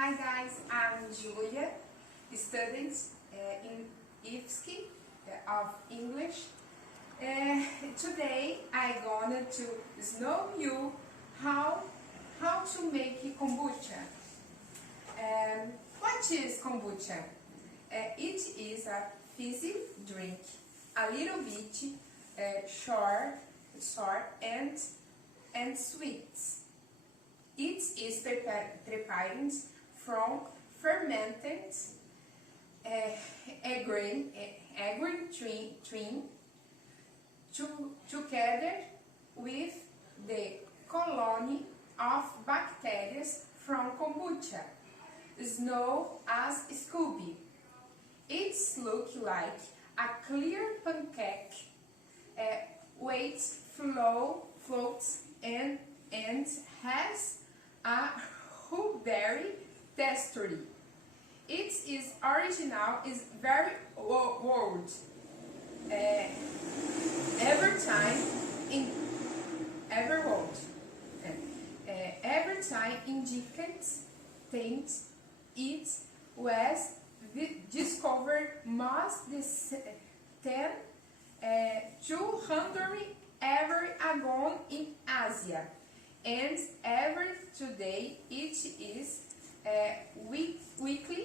Hi guys, I'm Julia, student in IFSC of English. Today I'm gonna to show you how to make kombucha. What is kombucha? It is a fizzy drink, a little bit sour and sweet. It is prepared from fermented grain together with the colony of bacteria from kombucha, known as Scoby. It looks like a clear pancake which floats and has a rubbery texture. Its original is very old. Every time indicates things it was discovered most than 200 ever ago in Asia, and every today it is weekly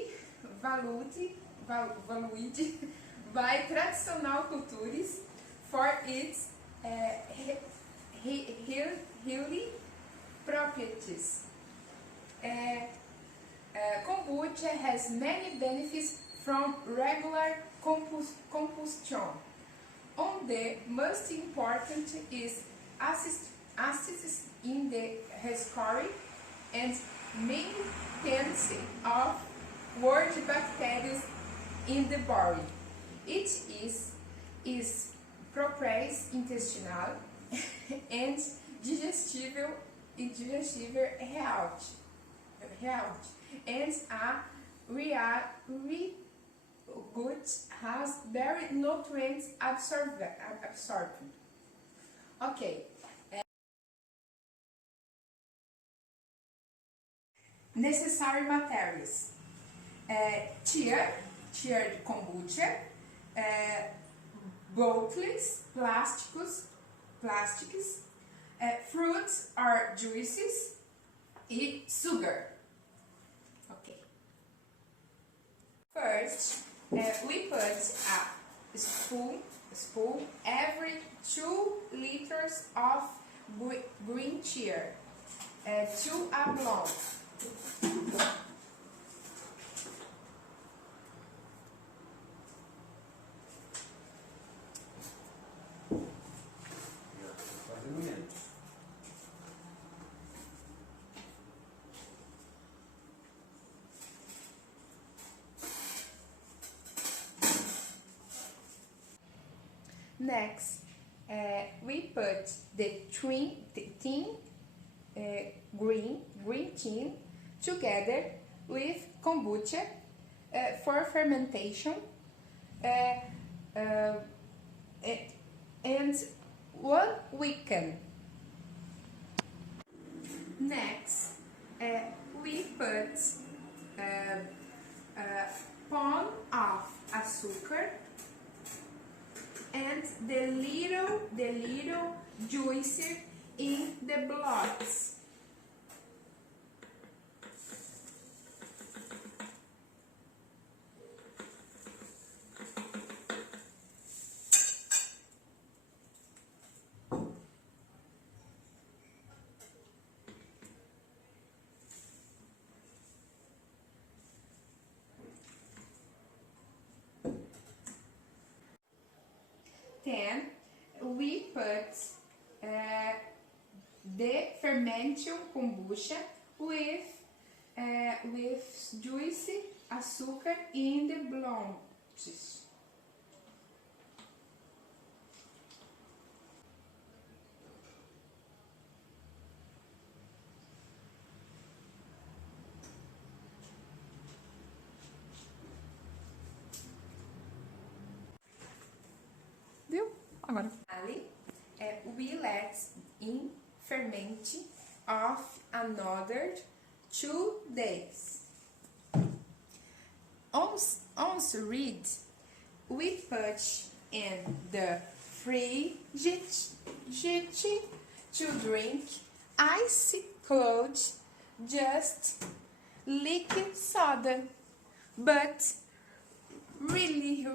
valued by traditional cultures for its healing properties. Kombucha has many benefits from regular combustion. On the most important is assists in the recovery and maintenance of world bacteria in the body. It is proper intestinal and digestive health, and a really good has very nutrients absorbed. Okay. Necessary materials: tiered kombucha, bottles, plastics, fruits or juices, and sugar. Okay. First, we put a spoon every 2 liters of green tea to a blonde. Next, we put the thin green tea together with kombucha for fermentation and 1 weekend. Next, we put a pound of sugar and the little juice in the blocks. Then we put the fermented kombucha with juicy açúcar in the blondes. Viu? Agora. We let in ferment of another 2 days. also read, we put in the fridge to drink ice cold, just liquid soda, but really